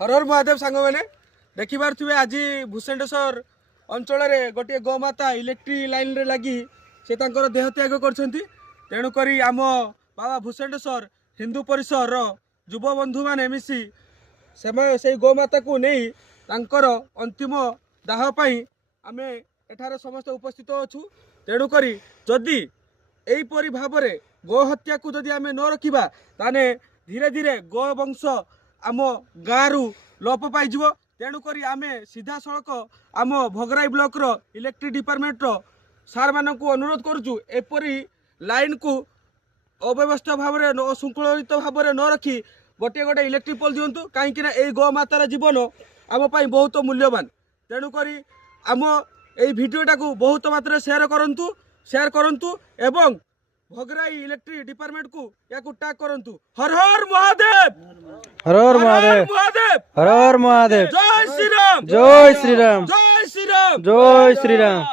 हर हर महादेव सांग मैंने देखिपे आज भूषेंडेश्वर अंचल गोटे गोमाता इलेक्ट्रिक लाइन रे लगी से देह त्याग करुक आम बाबा भूषेंडेश्वर हिंदू परिसर युव बंधु मैंने मिसी से गोमाता को नहीं तांकर अंतिम दाह पाई आम एठार समस्त उपस्थित अच्छु। तेणुक जदि यहीपरि भाव में गो हत्या को जदि आम न रखा ताने धीरे धीरे गो वंश आम गाँव लोप पाइज। तेणुक आम सीधा सड़क आम भगराई ब्लॉक रो इलेक्ट्रिक डिपार्टमेंट रो सार मानक अनुरोध करुचु एपरी लाइन को अव्यवस्था भाव में अशृंखलित भाव में न रखी गोटे गोटे इलेक्ट्रिक पोल दिंतु कहीं गो मातार जीवन आम बहुत मूल्यवान। तेणुक आम ये भिडियोटा को बहुत मात्रा शेयर करंतु एवं भगराई इलेक्ट्रिक डिपार्टमेंट को या टैग करंतु। हर हर महादेव, हर हर महादेव, महादेव, हर हर महादेव। जय श्री राम, जय श्री राम, जय श्री राम, जय श्री राम।